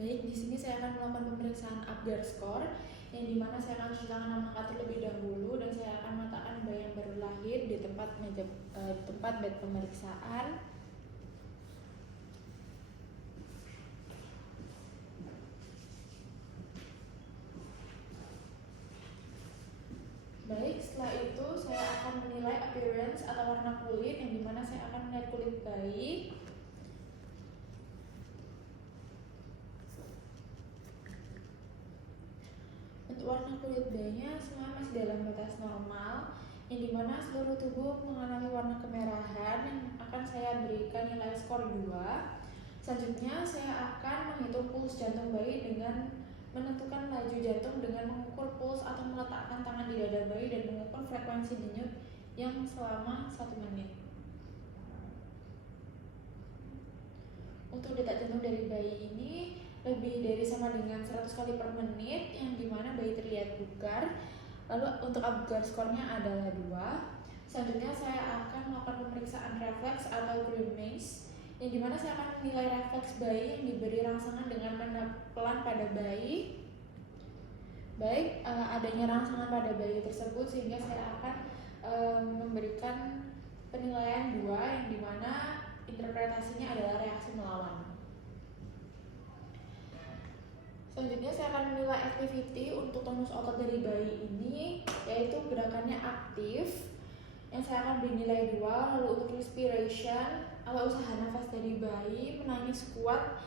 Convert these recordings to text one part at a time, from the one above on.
Baik, di sini saya akan melakukan pemeriksaan Apgar Score, yang dimana saya akan cuci tangan 6 kali terlebih dahulu dan saya akan meletakkan bayi yang baru lahir di tempat bed pemeriksaan. Baik, setelah itu saya akan menilai appearance atau warna kulit, yang dimana saya akan melihat kulit bayi. Untuk warna kulit bayinya semua masih dalam batas normal, yang dimana seluruh tubuh mengalami warna kemerahan, yang akan saya berikan nilai skor 2. Selanjutnya saya akan menghitung puls jantung bayi dengan menentukan laju jantung dengan mengukur puls atau meletakkan tangan di dada bayi dan mengukur frekuensi denyut yang selama 1 menit. Untuk detak jantung dari bayi ini lebih dari sama dengan 100 kali per menit, yang dimana bayi terlihat bugar. Lalu untuk Apgar skornya adalah 2. Selanjutnya saya akan melakukan pemeriksaan refleks atau grimace, yang dimana saya akan menilai refleks bayi yang diberi rangsangan dengan penelan pada bayi. Baik, adanya rangsangan pada bayi tersebut sehingga saya akan memberikan penilaian 2, yang dimana interpretasinya adalah reaksi melawan. Selanjutnya saya akan menilai activity untuk tonus otot dari bayi ini, yaitu gerakannya aktif, yang saya akan beri nilai 2. Lalu untuk respiration atau usaha nafas dari bayi, menangis kuat,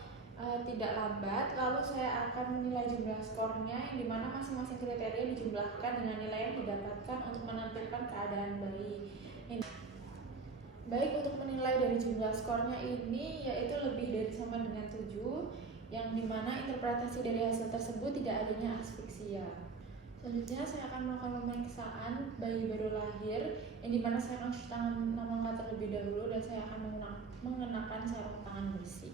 tidak lambat. Lalu saya akan menilai jumlah skornya, yang dimana masing-masing kriteria dijumlahkan dengan nilai yang didapatkan untuk menentukan keadaan bayi. Baik, untuk menilai dari jumlah skornya ini yaitu lebih dari sama dengan 7, yang dimana interpretasi dari hasil tersebut tidak adanya aspeksia. Selanjutnya saya akan melakukan pemeriksaan bayi baru lahir, yang dimana saya akan cuci tangan 6 kali terlebih dahulu dan saya akan mengenakan sarung tangan bersih.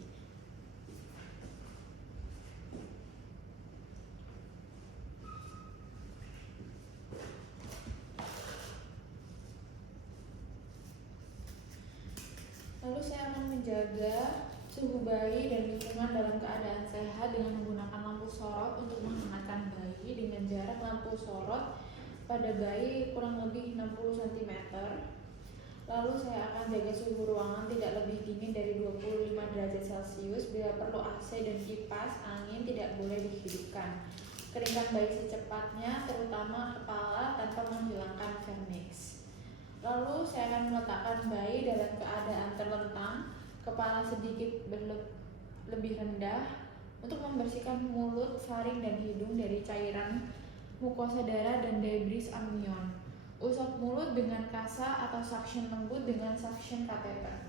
Lalu saya akan menjaga suhu bayi dan lingkungan dalam keadaan sehat dengan menggunakan lampu sorot untuk menghangatkan bayi dengan jarak lampu sorot pada bayi kurang lebih 60 cm. Lalu saya akan jaga suhu ruangan tidak lebih dingin dari 25 derajat Celcius. Bila perlu AC dan kipas angin tidak boleh dihidupkan. Keringkan bayi secepatnya, terutama kepala, tanpa menghilangkan vernix. Lalu saya akan meletakkan bayi dalam keadaan terlentang, kepala sedikit lebih rendah, untuk membersihkan mulut, faring, dan hidung dari cairan mukosa darah dan debris amnion. Usap mulut dengan kasa atau suction lembut dengan suction catheter.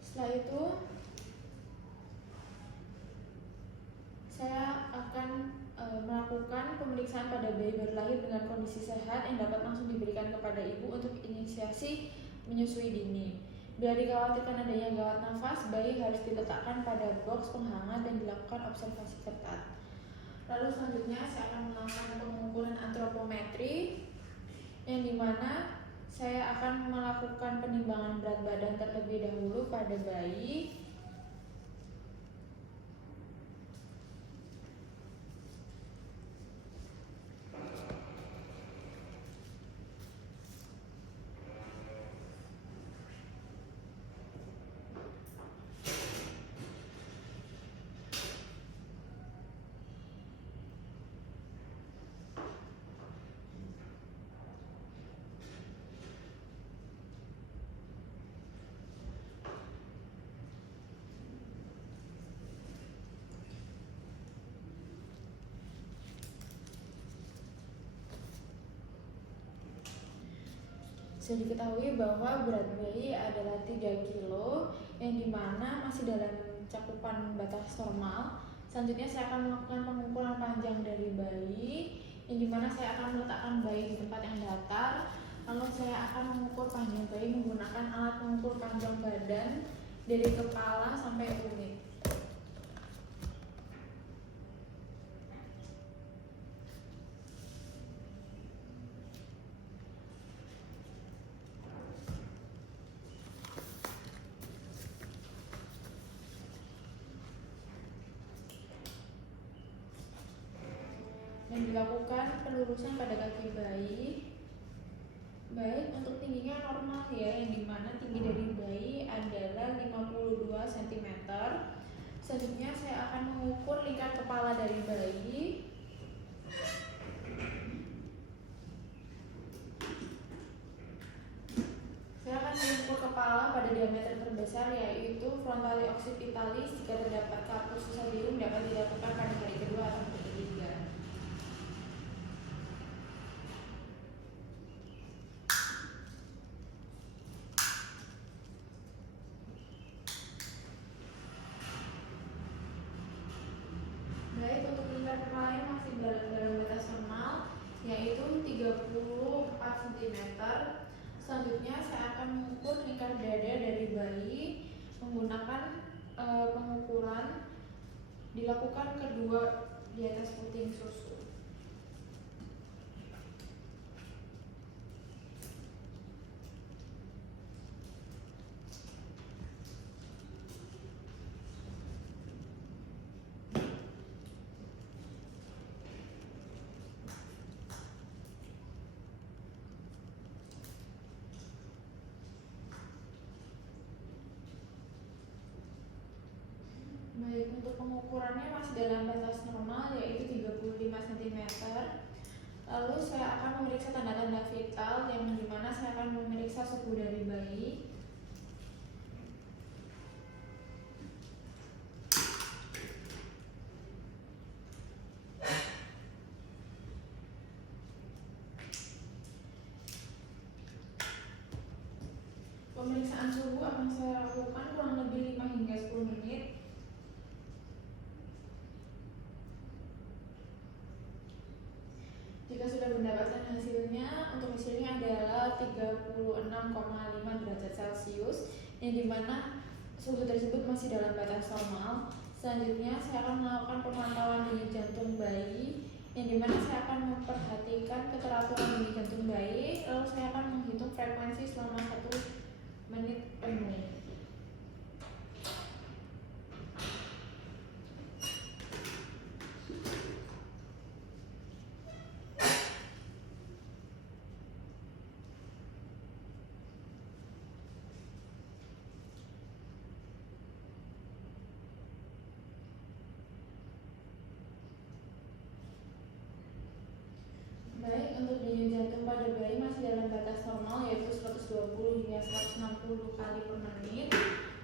Setelah itu saya akan melakukan pemeriksaan pada bayi baru lahir dengan kondisi sehat yang dapat langsung diberikan kepada ibu untuk inisiasi menyusui dini. Bila dikhawatirkan adanya gawat nafas, bayi harus diletakkan pada box penghangat dan dilakukan observasi ketat. Lalu selanjutnya saya akan melakukan pengukuran antropometri, yang dimana saya akan melakukan penimbangan berat badan terlebih dahulu pada bayi. Bisa diketahui bahwa berat bayi adalah 3 kilo, yang dimana masih dalam cakupan batas normal. Selanjutnya saya akan melakukan pengukuran panjang dari bayi, yang dimana saya akan meletakkan bayi di tempat yang datar. Lalu saya akan mengukur panjang bayi menggunakan alat pengukur panjang badan dari kepala sampai unit. dilakukan pelurusan pada kaki bayi. Baik, untuk tingginya normal ya, yang dimana tinggi dari bayi adalah 52 cm. Selanjutnya saya akan mengukur lingkar kepala dari bayi. Saya akan mengukur kepala pada diameter terbesar, yaitu frontali occipitalis. Jika terdapat kapus susadium dapat dilakukan pada hari kedua atau hari ketiga. Baik, untuk lingkar kepalanya masih dalam batas normal, yaitu 34 cm. Selanjutnya saya akan mengukur lingkar dada dari bayi menggunakan pengukuran dilakukan kedua di atas puting susu. Baik, untuk pengukurannya masih dalam batas normal, yaitu 35 cm. Lalu saya akan memeriksa tanda-tanda vital, yang dimana saya akan memeriksa suhu dari bayi. Pemeriksaan suhu akan saya lakukan kurang lebih 5 hingga 10 menit. Jika sudah mendapatkan hasilnya, untuk hasilnya adalah 36,5 derajat Celcius, yang dimana suhu tersebut masih dalam batas normal. Selanjutnya saya akan melakukan pemantauan denyut jantung bayi, yang dimana saya akan memperhatikan keteraturan denyut jantung bayi. Lalu saya akan menghitung frekuensi selama 1 menit penuh. Baik, untuk denyut jantung pada bayi masih dalam batas normal, yaitu 120 hingga 160 kali per menit.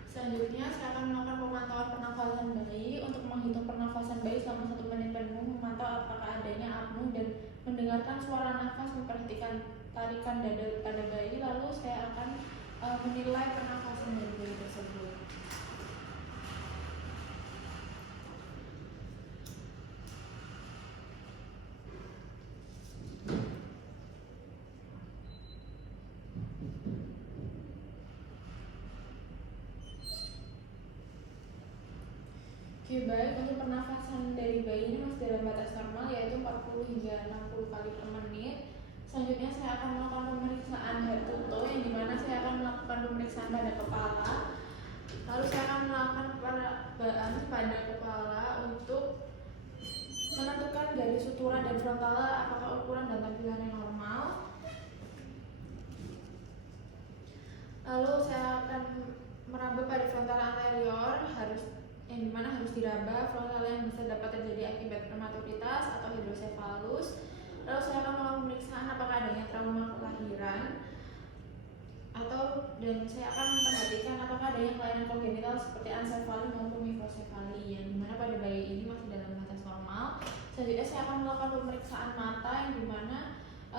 Selanjutnya saya akan melakukan pemantauan pernafasan bayi. Untuk menghitung pernafasan bayi selama 1 menit penuh, memantau apakah adanya apnu dan mendengarkan suara nafas, memperhatikan tarikan dada pada bayi. Lalu saya akan menilai pernafasan dari bayi tersebut. Oke, baik, untuk pernafasan dari bayi ini masih dalam batas normal, yaitu 40 hingga 60 kali per menit. Selanjutnya saya akan melakukan pemeriksaan head to toe, yang dimana saya akan melakukan pemeriksaan pada kepala. Lalu saya akan melakukan perabaan pada kepala untuk menentukan garis suturan dan frontala apakah ukuran dan tampilannya normal. Lalu saya akan meraba pada frontal anterior, yang dimana harus diraba frontal yang bisa dapat terjadi akibat prematuritas atau hidrosefalus. Lalu saya akan melakukan pemeriksaan apakah adanya trauma kelahiran, dan saya akan memperhatikan apakah adanya kelainan kongenital seperti ancefali maupun mikrosefali, yang dimana pada bayi ini masih dalam batas normal. Selanjutnya saya akan melakukan pemeriksaan mata, yang dimana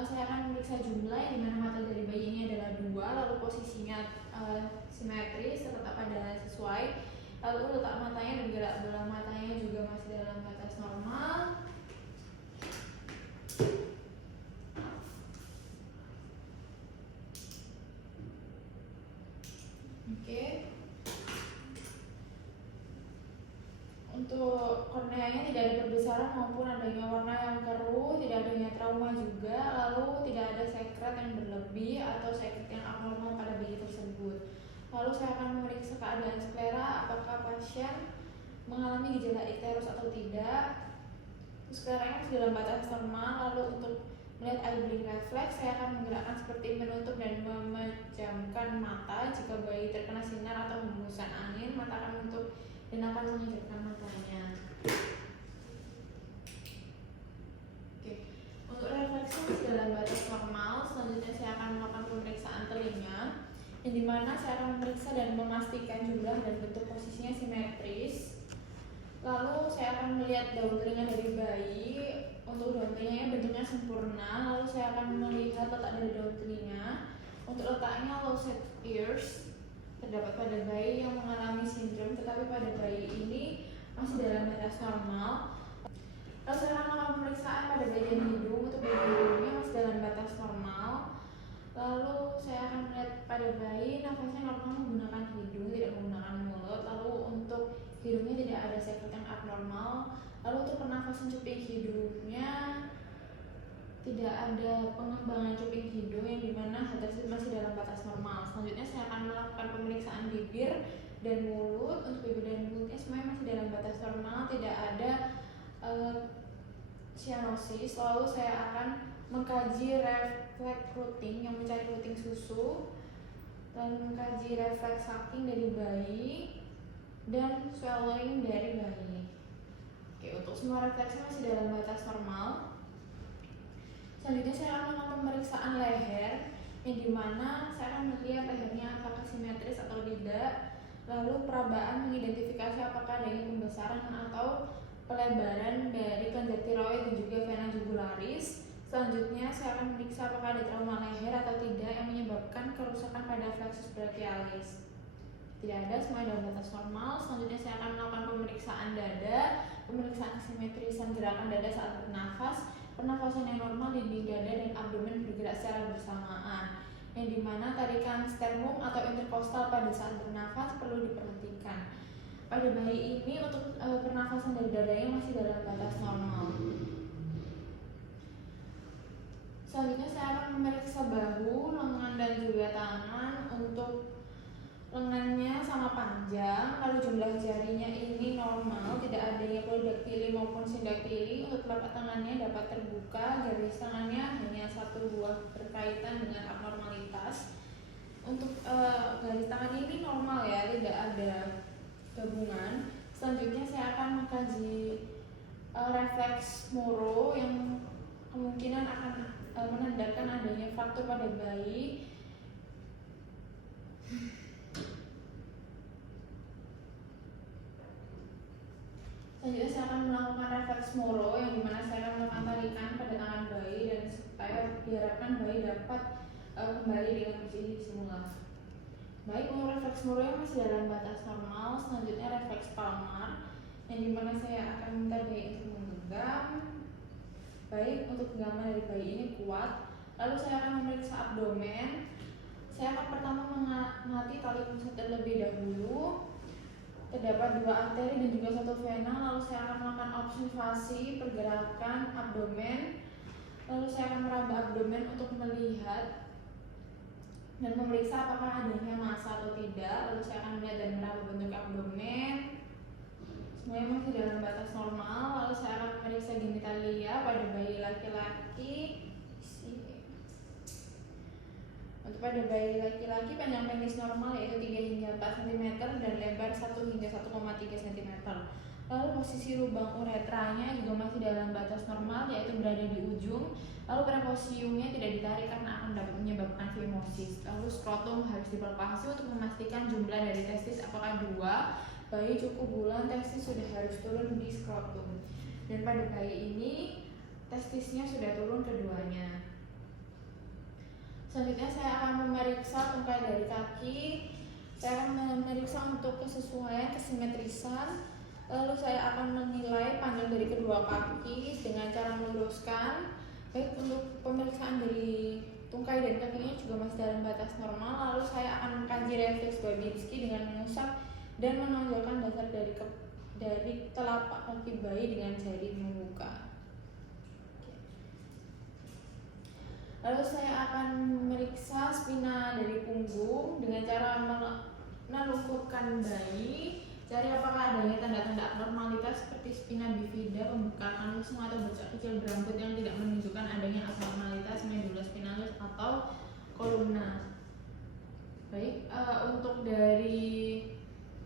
saya akan memeriksa jumlah, yang dimana mata dari bayi ini adalah 2, lalu posisinya simetris serta pada sesuai. Lalu letak matanya dan gerak bola matanya juga masih dalam batas normal. Oke. Untuk korneanya tidak ada perbesaran maupun adanya warna yang keruh, tidak adanya trauma juga, lalu tidak ada sekret yang berlebih atau sekret yang abnormal pada bayi tersebut. Lalu saya akan memeriksa keadaan sklera, apakah pasien mengalami gejala icterus atau tidak. Sekarang masih dalam batas normal. Lalu untuk melihat eye blink reflex, saya akan menggerakkan seperti menutup dan memejamkan mata. Jika bayi terkena sinar atau hembusan angin, mata akan menutup dan akan menyejukkan matanya. Oke. Untuk refleksi masih dalam batas normal. Selanjutnya saya akan melakukan pemeriksaan telinga, yang dimana saya akan memeriksa dan memastikan jumlah dan bentuk posisinya simetris. Lalu saya akan melihat daun telinga dari bayi. Untuk daun telinganya bentuknya sempurna. Lalu saya akan melihat letak dari daun telinga. Untuk letaknya low set ears terdapat pada bayi yang mengalami sindrom, tetapi pada bayi ini masih dalam batas normal. Lalu saya akan melakukan pemeriksaan pada bagian hidung. Untuk bagian hidungnya masih dalam batas normal. Lalu saya akan melihat pada bayi nafasnya normal menggunakan hidung, tidak menggunakan mulut. Lalu untuk hidungnya tidak ada sekret yang abnormal. Lalu untuk pernafasan cuping hidungnya tidak ada pengembangan cuping hidung, yang dimana hal tersebut masih dalam batas normal. Selanjutnya saya akan melakukan pemeriksaan bibir dan mulut. Untuk bibir dan mulutnya semuanya masih dalam batas normal, tidak ada cyanosis. Lalu saya akan mengkaji refleks routing yang mencari routing susu, dan mengkaji refleks sucking dari bayi dan swallowing dari bayi. Oke, untuk semua refleksnya masih dalam batas normal. Selanjutnya saya akan melakukan pemeriksaan leher, yang dimana saya akan melihat lehernya apakah simetris atau tidak. Lalu perabaan mengidentifikasi apakah adanya pembesaran atau pelebaran dari kelenjar tiroid dan juga vena jugularis. Selanjutnya saya akan memeriksa apakah ada trauma leher atau tidak yang menyebabkan kerusakan pada plexus brachialis. Tidak ada, semua dalam batas normal. Selanjutnya saya akan melakukan pemeriksaan dada, pemeriksaan kesimetrisan gerakan dada saat bernafas, pernafasan yang normal, dinding dada dan abdomen bergerak secara bersamaan, yang dimana tarikan sternum atau interkostal pada saat bernafas perlu diperhatikan. Pada bayi ini untuk pernafasan dari dadanya masih dalam batas normal. Selanjutnya saya akan memeriksa bahu, lengan dan juga tangan. Untuk lengannya sama panjang, lalu jumlah jarinya ini normal, tidak adanya polidaktili maupun sindaktili. Untuk telapak tangannya dapat terbuka, garis tangannya hanya satu buah berkaitan dengan abnormalitas. Untuk garis tangan ini normal ya, tidak ada gabungan. Selanjutnya saya akan mengkaji refleks Moro yang kemungkinan akan menandakan adanya fraktur pada bayi. Selanjutnya saya akan melakukan refleks Moro, yang dimana saya akan melakukan tarikan pada tangan bayi dan supaya diharapkan bayi dapat kembali dengan posisi semula. Baik, untuk refleks Moro yang masih dalam batas normal. Selanjutnya refleks palmar, yang dimana saya akan minta bayi untuk menggenggam. Baik, untuk genggaman dari bayi ini kuat. Lalu saya akan memeriksa abdomen. Saya akan pertama mengamati tali pusat terlebih dahulu. Terdapat 2 arteri dan juga 1 vena. Lalu saya akan melakukan observasi pergerakan abdomen. Lalu saya akan meraba abdomen untuk melihat dan memeriksa apakah adanya massa atau tidak. Lalu saya akan melihat dan meraba bentuk abdomen, semuanya masih dalam batas normal. Lalu saya akan memeriksa genitalia pada bayi laki-laki. Untuk pada bayi laki-laki panjang penis normal yaitu 3 hingga 4 cm dan lebar 1 hingga 1,3 cm. Lalu posisi lubang uretranya juga masih dalam batas normal yaitu berada di ujung. Lalu preposiumnya tidak ditarik karena akan dapat menyebabkan fimosis. Lalu skrotum harus dipalpasi untuk memastikan jumlah dari testis apakah 2. Bayi cukup bulan, testis sudah harus turun di skrotum. Dan pada bayi ini testisnya sudah turun keduanya. Selanjutnya saya akan memeriksa tungkai dari kaki. Saya akan memeriksa untuk kesesuaian kesimetrisan. Lalu saya akan menilai panjang dari kedua kaki dengan cara meluruskan. Baik, untuk pemeriksaan dari tungkai dan kakinya juga masih dalam batas normal. Lalu saya akan mengkaji refleks Babinski dengan mengusap dan menonjolkan dasar dari telapak kaki bayi dengan jari membuka. Lalu saya akan memeriksa spina dari punggung dengan cara melumpuhkan bayi. Cari apakah adanya tanda-tanda abnormalitas seperti spina bifida, pembekakan lesung atau bercak kecil berambut yang tidak menunjukkan adanya abnormalitas medula spinalis atau kolumna. Baik, untuk dari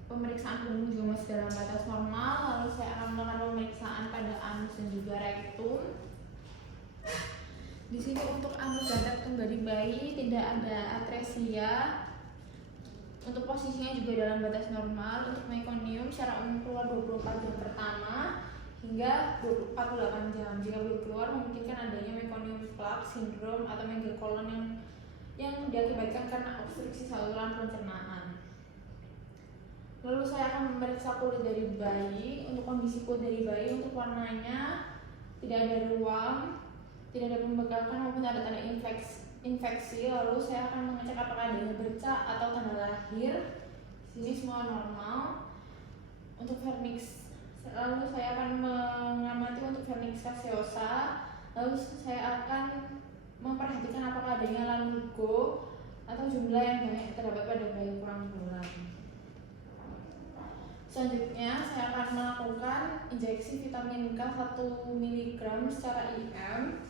pemeriksaan punggung juga masih dalam batas normal. Lalu saya akan melakukan pemeriksaan pada anus dan juga rektum. Di sini untuk anus dan rektum dari bayi tidak ada atresia. Untuk posisinya juga dalam batas normal. Untuk mekonium secara umum keluar 24 jam pertama hingga 48 jam. Jika belum keluar memungkinkan adanya mekonium plaque syndrome atau megacolon yang diakibatkan karena obstruksi saluran pencernaan. Lalu saya akan memeriksa kulit dari bayi. Untuk kondisi kulit dari bayi, untuk warnanya tidak ada ruam, tidak ada pembekakan maupun tanda-tanda infeksi. Lalu saya akan mengecek apakah adanya bercak atau tanda lahir. Sini semua normal. Untuk vernix, lalu saya akan mengamati untuk vernix caseosa. Lalu saya akan memperhatikan apakah adanya lanugo atau jumlah yang banyak terdapat pada bayi kurang bulan. Selanjutnya saya akan melakukan injeksi vitamin K 1 mg secara IM.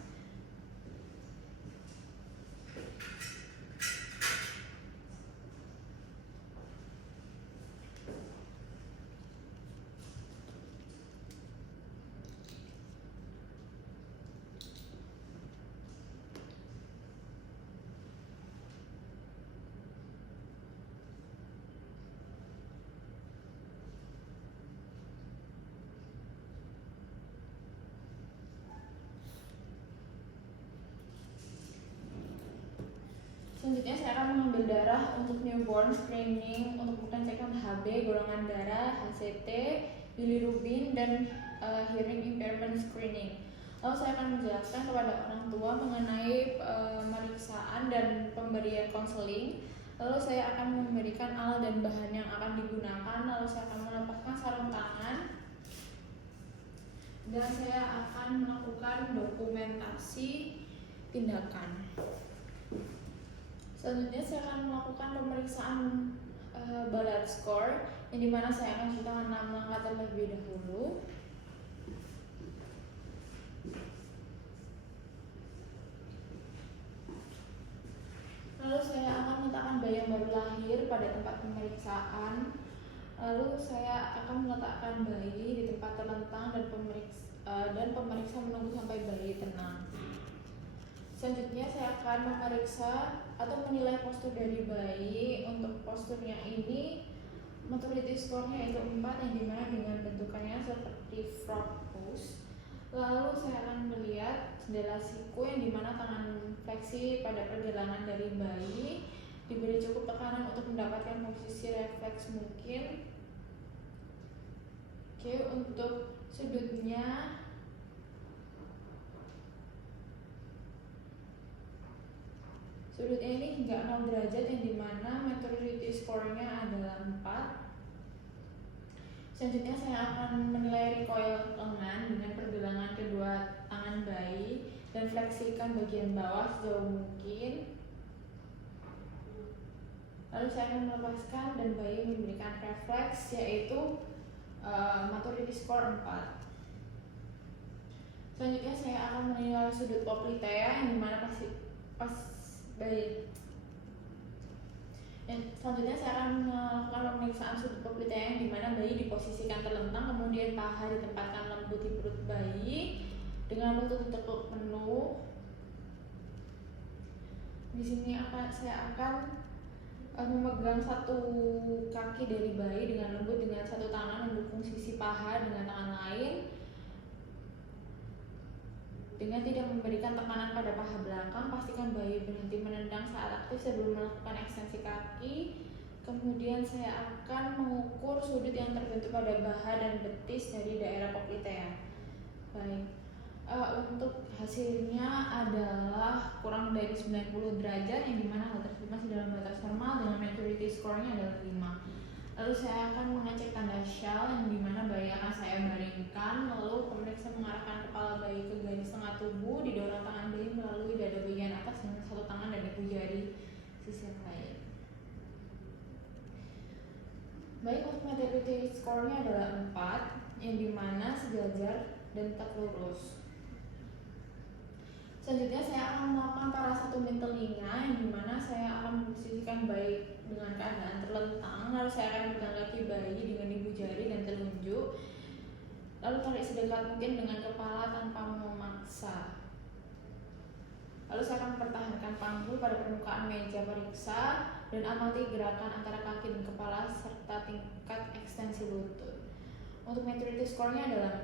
Selanjutnya saya akan mengambil darah untuk newborn screening untuk pengecekan HB, golongan darah, HCT, bilirubin, dan hearing impairment screening. Lalu saya akan menjelaskan kepada orang tua mengenai pemeriksaan dan pemberian konseling. Lalu saya akan memberikan alat dan bahan yang akan digunakan. Lalu saya akan melepaskan sarung tangan dan saya akan melakukan dokumentasi tindakan. Selanjutnya saya akan melakukan pemeriksaan Ballard score, yang dimana saya akan cuci tangan 6 langkah terlebih dahulu. Lalu saya akan meletakkan bayi yang baru lahir pada tempat pemeriksaan. Lalu saya akan meletakkan bayi di tempat terlentang dan pemeriksa menunggu sampai bayi tenang. Selanjutnya saya akan memeriksa atau menilai postur dari bayi. Untuk posturnya ini maturity score-nya itu 4, yang dimana dengan bentukannya seperti frog pose. Lalu saya akan melihat jendela siku, yang dimana tangan fleksi pada pergelangan dari bayi, diberi cukup tekanan untuk mendapatkan posisi refleks mungkin. Oke, untuk sudutnya ini hingga 0 derajat, yang dimana maturity score-nya adalah 4. Selanjutnya saya akan menilai recoil lengan dengan pergelangan kedua tangan bayi dan fleksikan bagian bawah sejauh mungkin. Lalu saya akan melepaskan dan bayi memberikan refleks, yaitu maturity score 4. Selanjutnya saya akan menilai sudut poplitea, yang dimana pas bayi. Selanjutnya saya akan melakukan pemeriksaan sudut poplitea, yang dimana bayi diposisikan terlentang, kemudian paha ditempatkan lembut di perut bayi dengan lutut ditekuk penuh. Di sini saya akan memegang satu kaki dari bayi dengan lembut dengan satu tangan mendukung sisi paha dengan tangan lain, dengan tidak memberikan tekanan pada paha belakang. Pastikan bayi berhenti menendang saat aktif sebelum melakukan ekstensi kaki. Kemudian saya akan mengukur sudut yang terbentuk pada paha dan betis dari daerah poplitea. Baik, untuk hasilnya adalah kurang dari 90 derajat, yang dimana hal tersebut masih dalam batas normal dengan maturity score-nya adalah 5. Lalu saya akan mengecek tanda Shell, yang dimana bayi akan saya baringkan. Lalu pemeriksa mengarahkan kepala bayi ke garis tengah tubuh, didorong tangan bayi melalui dada bagian atas dengan satu tangan dan ibu jari sisi lain. Baik, Baik, untuk maternity score-nya adalah 4, yang dimana sejajar dan tetap lurus. Selanjutnya saya akan melakukan parasitomi telinga, yang dimana saya akan memposisikan bayi dengan keadaan terlentang, lalu saya akan pegang kaki bayi dengan ibu jari dan telunjuk, lalu tarik sedekat mungkin dengan kepala tanpa memaksa. Lalu saya akan mempertahankan panggul pada permukaan meja periksa dan amati gerakan antara kaki dan kepala serta tingkat ekstensi lutut. Untuk maturity score-nya adalah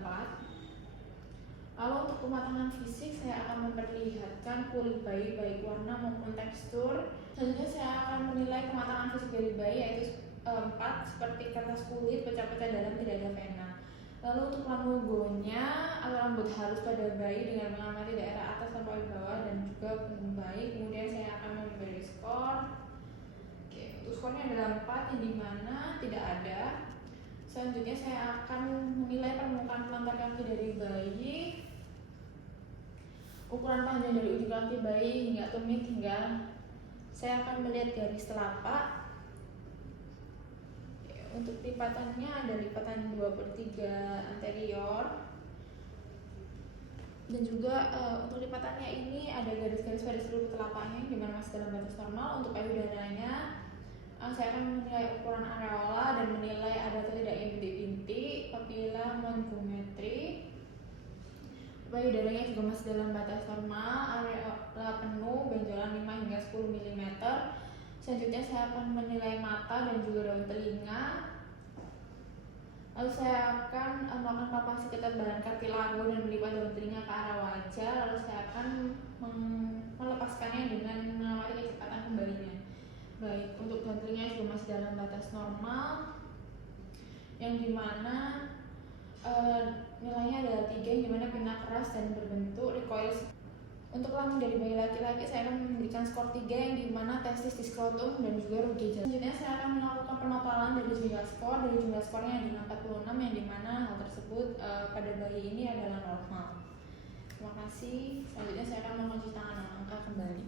4. Lalu untuk kematangan fisik saya akan memperlihatkan kulit bayi baik warna maupun tekstur. Selanjutnya saya akan menilai kematangan fisik dari bayi yaitu 4 seperti kertas kulit, pecah-pecah dalam, tidak ada vena. Lalu untuk lanugonya atau rambut halus pada bayi dengan mengamati daerah atas sampai bawah dan juga punggung bayi. Kemudian saya akan memberi skor. Oke, untuk skornya adalah 4 yang dimana tidak ada. Selanjutnya saya akan menilai permukaan pelantar kaki dari bayi, ukuran panjang dari ujung kaki bayi hingga tumit, hingga saya akan melihat garis telapak. Untuk lipatannya ada lipatan 2/3 anterior, dan juga untuk lipatannya ini ada garis-garis pada seluruh telapaknya yang dimana masih dalam batas normal. Untuk payudaranya saya akan menilai ukuran areola dan menilai ada atau tidak bintik-bintik, papila, monometri. Payudaranya juga masih dalam batas normal, areola penuh, benjolan 5 hingga 10 mm. Selanjutnya saya akan menilai mata dan juga daun telinga. Lalu saya akan melakukan palpasi ketebalan kartilago dan melipat daun telinga ke arah wajah. Lalu saya akan melepaskannya dengan mengamati kecepatan kembalinya. Baik, untuk daun telinga juga masih dalam batas normal, yang dimana nilainya adalah 3, yang dimana pinna keras dan berbentuk recoil. Untuk lambung dari bayi laki-laki saya akan memberikan skor 3, yang dimana testis, diskrotum, dan juga rugi jalan. Selanjutnya saya akan melakukan penotalan dari jumlah skor. Dari jumlah skornya adalah 46, yang dimana hal tersebut pada bayi ini adalah normal. Terima kasih. Selanjutnya saya akan mencuci tangan angka kembali.